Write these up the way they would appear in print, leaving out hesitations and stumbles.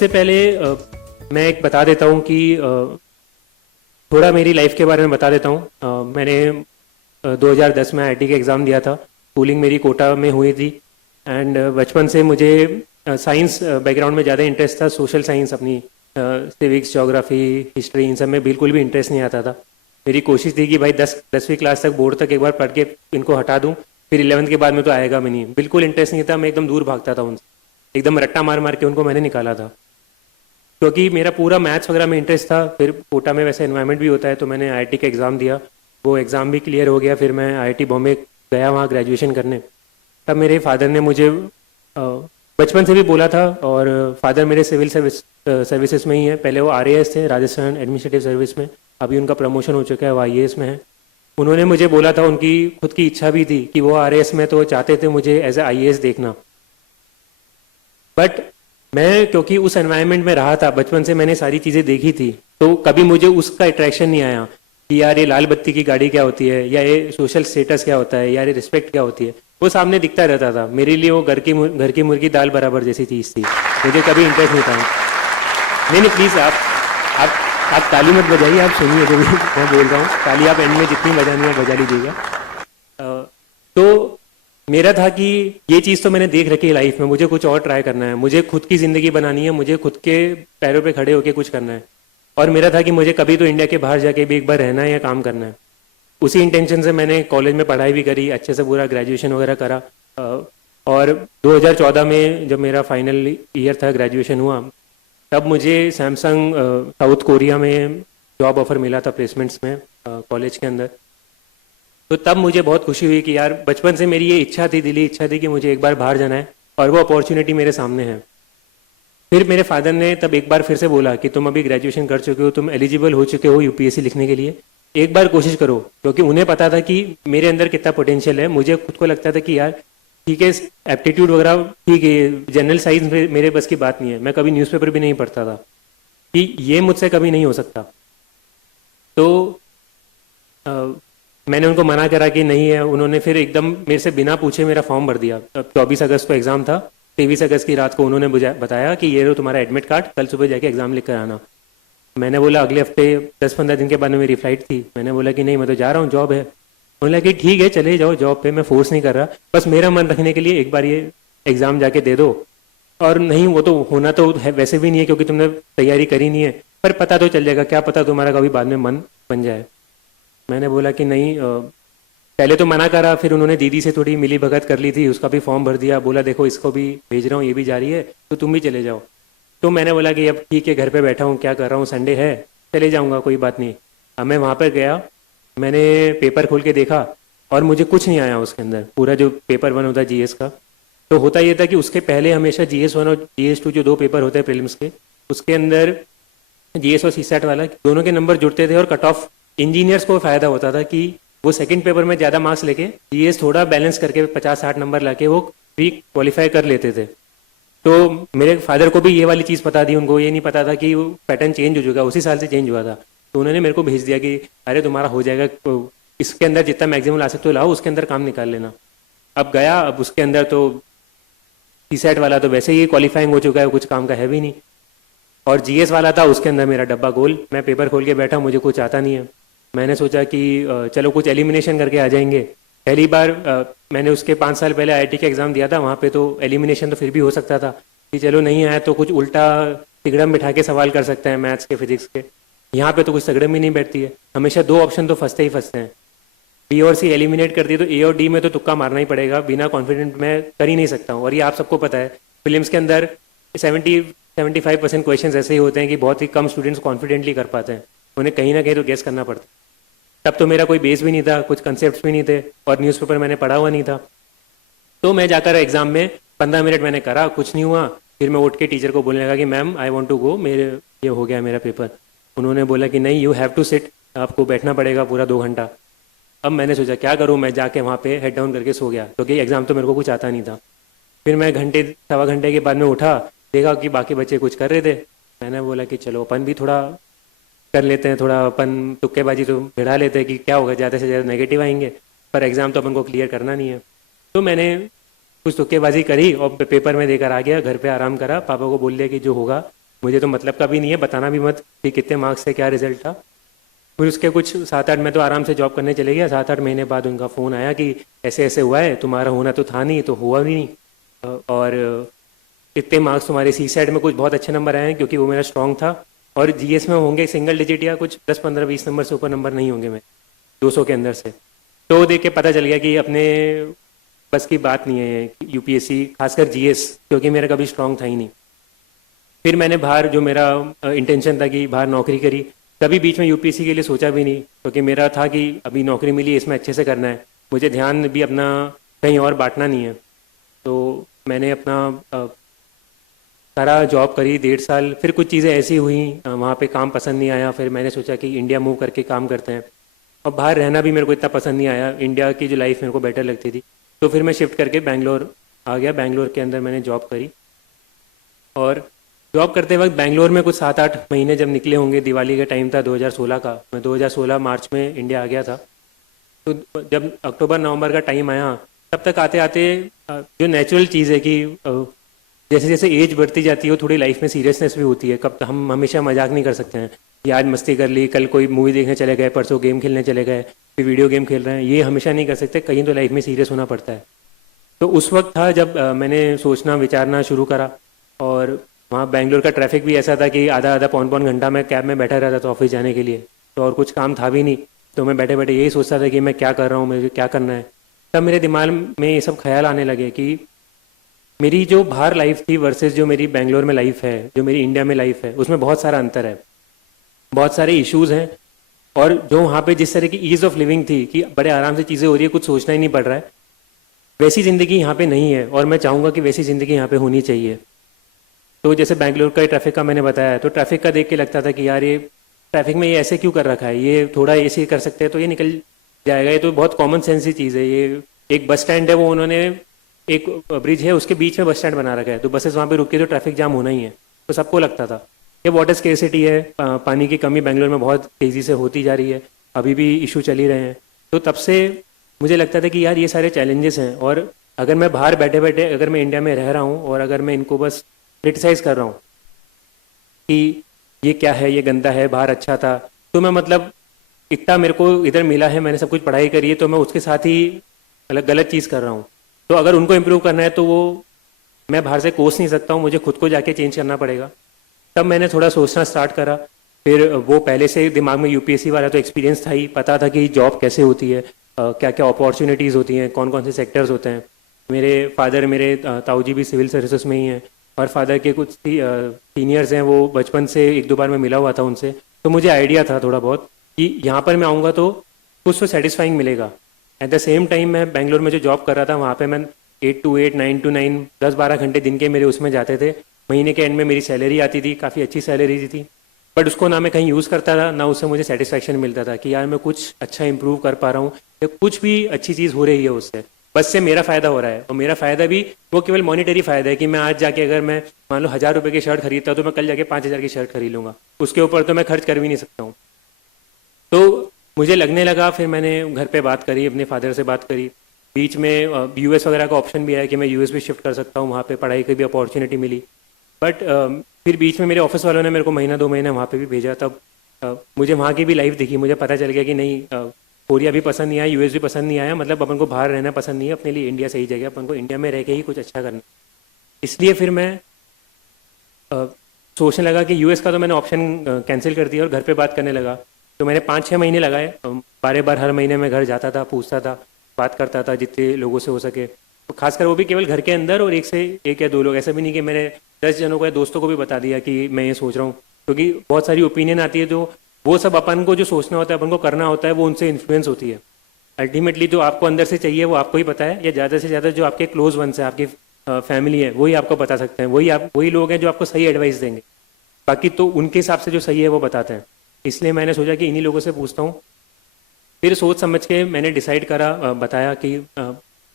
सबसे पहले मैं एक बता देता हूँ कि थोड़ा मेरी लाइफ के बारे में बता देता हूँ। मैंने 2010 में आईआईटी का एग्ज़ाम दिया था। स्कूलिंग मेरी कोटा में हुई थी एंड बचपन से मुझे साइंस बैकग्राउंड में ज़्यादा इंटरेस्ट था। सोशल साइंस अपनी सिविक्स, ज्योग्राफी, हिस्ट्री, इन सब में बिल्कुल भी इंटरेस्ट नहीं आता था। मेरी कोशिश थी कि भाई 10वीं क्लास तक, बोर्ड तक एक बार पढ़ के इनको हटा दूँ, फिर 11th के बाद में तो आएगा भी नहीं। बिल्कुल इंटरेस्ट नहीं था, मैं एकदम दूर भागता था उनसे, एकदम रट्टा मार मार के उनको मैंने निकाला था, क्योंकि मेरा पूरा मैथ्स वगैरह में इंटरेस्ट था। फिर कोटा में वैसा एनवायरनमेंट भी होता है, तो मैंने आईआईटी का एग्ज़ाम दिया, वो एग्ज़ाम भी क्लियर हो गया। फिर मैं आईआईटी बॉम्बे गया वहाँ ग्रेजुएशन करने। तब मेरे फादर ने मुझे बचपन से भी बोला था, और फादर मेरे सिविल सर्विसेज में ही है। पहले वो आरएएस थे, राजस्थान एडमिनिस्ट्रेटिव सर्विस में, अभी उनका प्रमोशन हो चुका है, वो आईएएस में है। उन्होंने मुझे बोला था, उनकी खुद की इच्छा भी थी कि वो आरएएस में, तो वो चाहते थे मुझे एज ए आईएएस देखना। बट मैं क्योंकि उस एनवायरनमेंट में रहा था, बचपन से मैंने सारी चीज़ें देखी थी, तो कभी मुझे उसका अट्रैक्शन नहीं आया कि यार ये लाल बत्ती की गाड़ी क्या होती है, या ये सोशल स्टेटस क्या होता है, यार ये रिस्पेक्ट क्या होती है। वो सामने दिखता रहता था। मेरे लिए वो घर की मुर्गी दाल बराबर जैसी चीज़ थी। मुझे कभी इंटरेस्ट नहीं था। नहीं नहीं, प्लीज़ आप ताली मत बजाइए, आप सुनिए जो भी मैं बोल रहा हूँ। ताली आप एंड में जितनी बजानी है बजा लीजिएगा। तो मेरा था कि ये चीज़ तो मैंने देख रखी है लाइफ में, मुझे कुछ और ट्राई करना है, मुझे खुद की ज़िंदगी बनानी है, मुझे खुद के पैरों पे खड़े होकर कुछ करना है। और मेरा था कि मुझे कभी तो इंडिया के बाहर जाके भी एक बार रहना है या काम करना है। उसी इंटेंशन से मैंने कॉलेज में पढ़ाई भी करी, अच्छे से पूरा ग्रेजुएशन वगैरह करा। और 2014 में जब मेरा फाइनल ईयर था, ग्रेजुएशन हुआ, तब मुझे सैमसंग साउथ कोरिया में जॉब ऑफर मिला था, प्लेसमेंट्स में कॉलेज के अंदर। तो तब मुझे बहुत खुशी हुई कि यार बचपन से मेरी ये इच्छा थी, दिली इच्छा थी कि मुझे एक बार बाहर जाना है, और वो अपॉर्चुनिटी मेरे सामने है। फिर मेरे फादर ने तब एक बार फिर से बोला कि तुम अभी ग्रेजुएशन कर चुके हो, तुम एलिजिबल हो चुके हो यूपीएससी लिखने के लिए, एक बार कोशिश करो। क्योंकि उन्हें पता था कि मेरे अंदर कितना पोटेंशियल है। मुझे खुद को लगता था कि यार ठीक है, एप्टीट्यूड वगैरह ठीक है, जनरल साइंस मेरे बस की बात नहीं है। मैं कभी न्यूज़पेपर भी नहीं पढ़ता था, कि ये मुझसे कभी नहीं हो सकता। तो मैंने उनको मना करा कि नहीं है। उन्होंने फिर एकदम मेरे से बिना पूछे मेरा फॉर्म भर दिया। 24 अगस्त को एग्ज़ाम था, 23 अगस्त की रात को उन्होंने बताया कि ये लो तुम्हारा एडमिट कार्ड, कल सुबह जाके एग्ज़ाम लिख कर आना। मैंने बोला अगले हफ्ते 10-15 दिन के बाद में मेरी फ़्लाइट थी। मैंने बोला कि नहीं, मैं तो जा रहा हूँ, जॉब है। बोला कि ठीक है चले जाओ जॉब पे, मैं फोर्स नहीं कर रहा, बस मेरा मन रखने के लिए एक बार ये एग्ज़ाम जाके दे दो। और नहीं, वो तो होना तो है वैसे भी नहीं है, क्योंकि तुमने तैयारी करी नहीं है, पर पता तो चल जाएगा, क्या पता तुम्हारा कभी बाद में मन बन जाए। मैंने बोला कि नहीं, पहले तो मना करा। फिर उन्होंने दीदी से थोड़ी मिली भगत कर ली थी, उसका भी फॉर्म भर दिया। बोला देखो इसको भी भेज रहा हूँ, ये भी जा रही है, तो तुम भी चले जाओ। तो मैंने बोला कि अब ठीक है, घर पे बैठा हूँ, क्या कर रहा हूँ, संडे है, चले जाऊँगा, कोई बात नहीं। अब मैं वहाँ पर गया, मैंने पेपर खोल के देखा और मुझे कुछ नहीं आया उसके अंदर। पूरा जो पेपर 1 होता है जीएस का, तो होता ये था कि उसके पहले हमेशा GS1 और GS2 जो 2 पेपर होते हैं प्रीलिम्स के, उसके अंदर GS और CSAT वाला दोनों के नंबर जुड़ते थे, और कट ऑफ इंजीनियर्स को फ़ायदा होता था कि वो सेकंड पेपर में ज़्यादा मार्क्स लेके GS थोड़ा बैलेंस करके 50-60 नंबर लाके वो प्री क्वालिफाई कर लेते थे। तो मेरे फादर को भी ये वाली चीज़ पता थी, उनको ये नहीं पता था कि वो पैटर्न चेंज हो चुका, उसी साल से चेंज हुआ था। तो उन्होंने मेरे को भेज दिया कि अरे तुम्हारा हो जाएगा, तो इसके अंदर जितना मैक्सिमम ला सकते हो लाओ, उसके अंदर काम निकाल लेना। अब गया, अब उसके अंदर तो CSAT वाला तो वैसे ही क्वालिफाइंग हो चुका है, कुछ काम का है भी नहीं। और GS वाला था, उसके अंदर मेरा डब्बा गोल। मैं पेपर खोल के बैठा, मुझे कुछ आता नहीं है। मैंने सोचा कि चलो कुछ एलिमिनेशन करके आ जाएंगे। पहली बार मैंने उसके 5 साल पहले आईआईटी का एग्ज़ाम दिया था, वहाँ पे तो एलिमिनेशन तो फिर भी हो सकता था कि चलो नहीं आया तो कुछ उल्टा तिगड़म बिठा के सवाल कर सकते हैं, मैथ्स के, फिजिक्स के। यहाँ पे तो कुछ तगड़म ही नहीं बैठती है, हमेशा 2 ऑप्शन तो फंसते ही फंसते हैं। B और C एलिमिनेट कर दिए तो A और D में तो तुक्का मारना ही पड़ेगा, बिना कॉन्फिडेंट मैं कर ही नहीं सकता हूँ। और ये आप सबको पता है, फिल्म्स के अंदर 70-75% क्वेश्चन ऐसे ही होते हैं कि बहुत ही कम स्टूडेंट्स कॉन्फिडेंटली कर पाते हैं, उन्हें कहीं ना कहीं तो गेस करना पड़ता है। तब तो मेरा कोई बेस भी नहीं था, कुछ कंसेप्ट भी नहीं थे, और न्यूज़पेपर मैंने पढ़ा हुआ नहीं था। तो मैं जाकर एग्जाम में 15 मिनट मैंने करा, कुछ नहीं हुआ। फिर मैं उठ के टीचर को बोलने लगा कि ma'am I want to go, मेरे ये हो गया मेरा पेपर। उन्होंने बोला कि नहीं, यू हैव टू सिट, आपको बैठना पड़ेगा पूरा 2 घंटा। अब मैंने सोचा क्या करूँ, मैं जाके वहाँ पे हेड डाउन करके सो गया, क्योंकि एग्जाम तो मेरे को कुछ आता नहीं था। फिर मैं घंटे 1.25 घंटे के बाद में उठा, देखा कि बाकी बच्चे कुछ कर रहे थे। मैंने बोला कि चलो अपन भी थोड़ा कर लेते हैं, थोड़ा अपन तुक्केबाजी तो भिड़ा लेते हैं कि क्या होगा, ज़्यादा से ज़्यादा नेगेटिव आएंगे, पर एग्ज़ाम तो अपन को क्लियर करना नहीं है। तो मैंने कुछ तुक्केबाजी करी और पेपर में देकर आ गया, घर पे आराम करा, पापा को बोल दिया कि जो होगा मुझे तो मतलब का भी नहीं है, बताना भी मत कि कितने मार्क्स से क्या रिजल्ट था। फिर उसके कुछ 7-8 मैं तो आराम से जॉब करने चले गया। 7-8 महीने बाद उनका फ़ोन आया कि ऐसे ऐसे हुआ है, तुम्हारा होना तो था नहीं तो हुआ भी नहीं, और इतने मार्क्स तुम्हारे सी सेट में कुछ बहुत अच्छे नंबर आए हैं, क्योंकि वो मेरा स्ट्रॉन्ग था। और जीएस में होंगे सिंगल डिजिट या कुछ 10-15-20 नंबर से ऊपर नंबर नहीं होंगे मैं, 200 के अंदर से। तो वो देख के पता चल गया कि अपने बस की बात नहीं है यूपीएससी, खासकर जीएस, क्योंकि मेरा कभी स्ट्रॉन्ग था ही नहीं। फिर मैंने बाहर, जो मेरा इंटेंशन था कि बाहर नौकरी करी, कभी बीच में यूपीएससी के लिए सोचा भी नहीं, क्योंकि मेरा था कि अभी नौकरी मिली इसमें अच्छे से करना है, मुझे ध्यान भी अपना कहीं और बांटना नहीं है। तो मैंने अपना सारा जॉब करी 1.5 साल। फिर कुछ चीज़ें ऐसी हुई, वहाँ पे काम पसंद नहीं आया। फिर मैंने सोचा कि इंडिया मूव करके काम करते हैं, और बाहर रहना भी मेरे को इतना पसंद नहीं आया, इंडिया की जो लाइफ मेरे को बेटर लगती थी। तो फिर मैं शिफ्ट करके बैंगलोर आ गया। बैंगलोर के अंदर मैंने जॉब करी, और जॉब करते वक्त बैंगलोर में कुछ 7-8 महीने जब निकले होंगे, दिवाली का टाइम था 2016 का, मैं 2016 मार्च में इंडिया आ गया था। तो जब अक्टूबर नवंबर का टाइम आया, तब तक आते आते जो नेचुरल चीज़ है कि जैसे जैसे एज बढ़ती जाती है, वो थोड़ी लाइफ में सीरियसनेस भी होती है। कब हम हमेशा मजाक नहीं कर सकते हैं कि आज मस्ती कर ली, कल कोई मूवी देखने चले गए, परसों गेम खेलने चले गए, फिर वीडियो गेम खेल रहे हैं, ये हमेशा नहीं कर सकते, कहीं तो लाइफ में सीरियस होना पड़ता है। तो उस वक्त था जब मैंने सोचना विचारना शुरू करा। और वहाँ बैंगलोर का ट्रैफिक भी ऐसा था कि आधा आधा पौन पौन घंटा मैं कैब में बैठा रहता था ऑफिस जाने के लिए, तो और कुछ काम था भी नहीं। तो मैं बैठे बैठे यही सोचता था कि मैं क्या कर रहा हूँ, मुझे क्या करना है। तब मेरे दिमाग में ये सब ख्याल आने लगे कि मेरी जो बाहर लाइफ थी वर्सेस जो मेरी बैंगलोर में लाइफ है, जो मेरी इंडिया में लाइफ है, उसमें बहुत सारा अंतर है, बहुत सारे इश्यूज हैं। और जो वहाँ पे जिस तरह की ईज ऑफ लिविंग थी कि बड़े आराम से चीज़ें हो रही है, कुछ सोचना ही नहीं पड़ रहा है, वैसी ज़िंदगी यहाँ पे नहीं है। और मैं चाहूँगा कि वैसी ज़िंदगी यहाँ पे होनी चाहिए। तो जैसे बैंगलोर का ट्रैफिक का मैंने बताया, तो ट्रैफिक का देख के लगता था कि यार ये ट्रैफिक में ये ऐसे क्यों कर रखा है, ये थोड़ा ऐसे कर सकते हैं तो ये निकल जाएगा। ये तो बहुत कॉमन सेंस की चीज़ है। ये एक बस स्टैंड है, वो उन्होंने एक ब्रिज है उसके बीच में बस स्टैंड बना रखा है, तो बसेस वहाँ पे रुकी तो ट्रैफिक जाम होना ही है। तो सबको लगता था ये वाटर स्केर्सिटी है, पानी की कमी बैंगलोर में बहुत तेज़ी से होती जा रही है, अभी भी इशू चल ही रहे हैं। तो तब से मुझे लगता था कि यार ये सारे चैलेंजेस हैं, और अगर मैं बाहर बैठे बैठे अगर मैं इंडिया में रह रहा हूँ और अगर मैं इनको बस क्रिटिसाइज कर रहा हूँ कि ये क्या है, ये गंदा है, बाहर अच्छा था, तो मैं मतलब इतना मेरे को इधर मिला है, मैंने सब कुछ पढ़ाई करी है, तो मैं उसके साथ ही अलग गलत चीज़ कर रहा हूँ। तो अगर उनको इम्प्रूव करना है तो वो मैं बाहर से कोस नहीं सकता हूँ, मुझे खुद को जाके चेंज करना पड़ेगा। तब मैंने थोड़ा सोचना स्टार्ट करा। फिर वो पहले से दिमाग में यूपीएससी वाला तो एक्सपीरियंस था ही, पता था कि जॉब कैसे होती है, क्या क्या अपॉर्चुनिटीज़ होती हैं, कौन कौन से सेक्टर्स होते हैं। मेरे फादर, मेरे ताऊ जी भी सिविल सर्विसेज में ही हैं, और फादर के कुछ सीनियर्स हैं, वो बचपन से 1-2 बार मैं मिला हुआ था उनसे, तो मुझे आइडिया था थोड़ा बहुत कि यहाँ पर मैं आऊँगा तो कुछ तो सेटिस्फाइंग मिलेगा। एट द सेम टाइम मैं बैंगलोर में जो जॉब कर रहा था, वहाँ पे मैं 8 to 8, 9 to 9, 10-12 घंटे दिन के मेरे उसमें जाते थे। महीने के एंड में मेरी सैलरी आती थी, काफ़ी अच्छी सैलरी थी, बट उसको ना मैं कहीं यूज़ करता था, ना उससे मुझे सेटिस्फैक्शन मिलता था कि यार मैं कुछ अच्छा इंप्रूव कर पा रहा हूँ या कुछ भी अच्छी चीज़ हो रही है उससे, बस से मेरा फ़ायदा हो रहा है। और मेरा फ़ायदा भी वो केवल मॉनिटरी फ़ायदा है कि मैं आज जाके अगर मैं मान लो 1000 रुपये की शर्ट खरीदता हूँ, तो मैं कल जाके 5000 की शर्ट खरीद लूँगा, उसके ऊपर तो मैं खर्च कर भी नहीं सकता हूँ। तो मुझे लगने लगा, फिर मैंने घर पे बात करी, अपने फादर से बात करी, बीच में यूएस वगैरह का ऑप्शन भी आया कि मैं यूएस भी शिफ्ट कर सकता हूँ, वहाँ पे पढ़ाई की भी अपॉर्चुनिटी मिली। बट फिर बीच में मेरे ऑफिस वालों ने मेरे को महीना 2 महीने वहाँ पे भी भेजा। तब मुझे वहाँ की भी लाइफ दिखी, मुझे पता चल गया कि नहीं, कोरिया भी पसंद नहीं आया, यूएस भी पसंद नहीं आया, मतलब अपन को बाहर रहना पसंद नहीं है, अपने लिए इंडिया सही जगह, अपन को इंडिया में रह के ही कुछ अच्छा करना। इसलिए फिर मैं सोचने लगा कि यूएस का तो मैंने ऑप्शन कैंसिल कर दिया और घर पे बात करने लगा। तो मैंने 5-6 महीने लगाए, बार बार हर महीने मैं घर जाता था, पूछता था, बात करता था जितने लोगों से हो सके, तो खासकर वो भी केवल घर के अंदर, और 1 से 1 या 2 लोग, ऐसा भी नहीं कि मैंने 10 जनों को या दोस्तों को भी बता दिया कि मैं ये सोच रहा हूँ, क्योंकि बहुत सारी ओपिनियन आती है, जो वो सब अपन को जो सोचना होता है, अपन को करना होता है, वो उनसे इन्फ्लुएंस होती है। अल्टीमेटली जो आपको अंदर से चाहिए वो आपको ही पता है, या ज़्यादा से ज़्यादा जो आपके क्लोज वंस है, आपकी फैमिली है, वही आपको बता सकते हैं, वही लोग हैं जो आपको सही एडवाइस देंगे, बाकी तो उनके हिसाब से जो सही है वो बताते हैं। इसलिए मैंने सोचा कि इन्हीं लोगों से पूछता हूँ। फिर सोच समझ के मैंने डिसाइड करा, बताया कि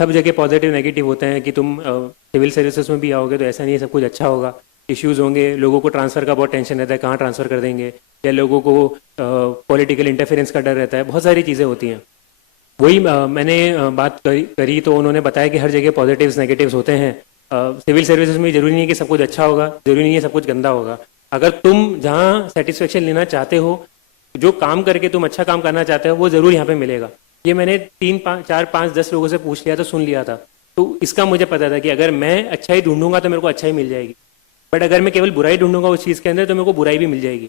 सब जगह पॉजिटिव नेगेटिव होते हैं, कि तुम सिविल सर्विसेज में भी आओगे तो ऐसा नहीं है सब कुछ अच्छा होगा, इश्यूज होंगे, लोगों को ट्रांसफ़र का बहुत टेंशन रहता है, कहाँ ट्रांसफ़र कर देंगे, या लोगों को पॉलिटिकल इंटरफेरेंस का डर रहता है, बहुत सारी चीज़ें होती हैं। वही मैंने बात करी तो उन्होंने बताया कि हर जगह पॉजिटिव्स नेगेटिव्स होते हैं, सिविल सर्विसेज में ज़रूरी नहीं है कि सब कुछ अच्छा होगा, ज़रूरी नहीं है सब कुछ गंदा होगा, अगर तुम जहाँ सेटिस्फेक्शन लेना चाहते हो, जो काम करके तुम अच्छा काम करना चाहते हो, वो जरूर यहाँ पे मिलेगा। ये मैंने 3 4 5 10 लोगों से पूछ लिया था, सुन लिया था, तो इसका मुझे पता था कि अगर मैं अच्छा ही ढूंढूंगा तो मेरे को अच्छा ही मिल जाएगी, बट अगर मैं केवल बुराई ढूंढूंगा उस चीज़ के अंदर तो मेरे को बुराई भी मिल जाएगी।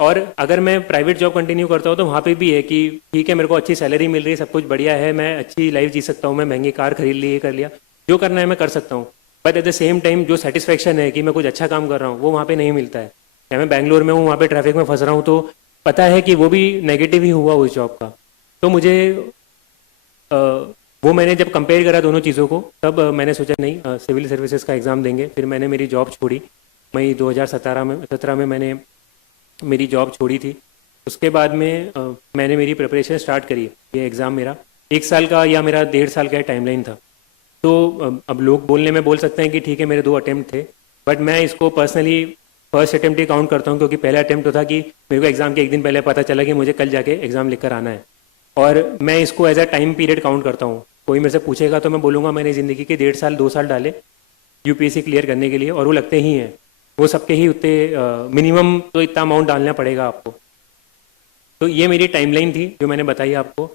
और अगर मैं प्राइवेट जॉब कंटिन्यू करता हूँ तो वहाँ पे भी है कि ठीक है, मेरे को अच्छी सैलरी मिल रही है, सब कुछ बढ़िया है, मैं अच्छी लाइफ जी सकता हूँ, मैं महंगी कार खरीद ली, ये कर लिया, जो करना है मैं कर सकता हूँ, but at the same time जो सेटिस्फेक्शन है कि मैं कुछ अच्छा काम कर रहा हूँ वो वहाँ पे नहीं मिलता है। या मैं बैंगलोर में हूँ, वहाँ पे ट्रैफिक में फंस रहा हूँ, तो पता है कि वो भी नेगेटिव ही हुआ उस जॉब का। तो मुझे अ, वो मैंने जब कंपेयर करा दोनों चीज़ों को, तब मैंने सोचा नहीं, सिविल सर्विसेज का एग्ज़ाम देंगे। फिर मैंने मेरी जॉब छोड़ी, मई 2017 में मैंने मेरी जॉब छोड़ी थी। उसके बाद में मैंने मेरी प्रिपरेशन स्टार्ट करी। ये एग्ज़ाम मेरा 1 साल का या मेरा 1.5 साल का टाइमलाइन था। तो अब लोग बोलने में बोल सकते हैं कि ठीक है मेरे 2 अटेम्प्ट थे, बट मैं इसको पर्सनली फर्स्ट अटेम्प्ट ही काउंट करता हूँ, क्योंकि पहला अटेम्प्ट तो था कि मेरे को एग्ज़ाम के एक दिन पहले पता चला कि मुझे कल जाके एग्ज़ाम लिख कर आना है, और मैं इसको as a time period count करता हूँ। कोई मेरे से पूछेगा तो मैं बोलूँगा मैंने ज़िंदगी के 1.5 साल 2 साल डाले यूपीएससी क्लियर करने के लिए, और वो लगते ही हैं, वो सबके ही उतने मिनिमम तो इतना अमाउंट डालना पड़ेगा आपको। तो ये मेरी टाइमलाइन थी जो मैंने बताई आपको।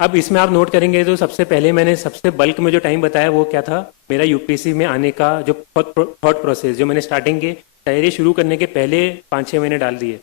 अब इसमें आप नोट करेंगे तो सबसे पहले मैंने सबसे बल्क में जो टाइम बताया वो क्या था, मेरा यूपीएससी में आने का जो थॉट प्रोसेस, जो मैंने स्टार्टिंग के तैयारी शुरू करने के पहले 5-6 महीने डाल दिए।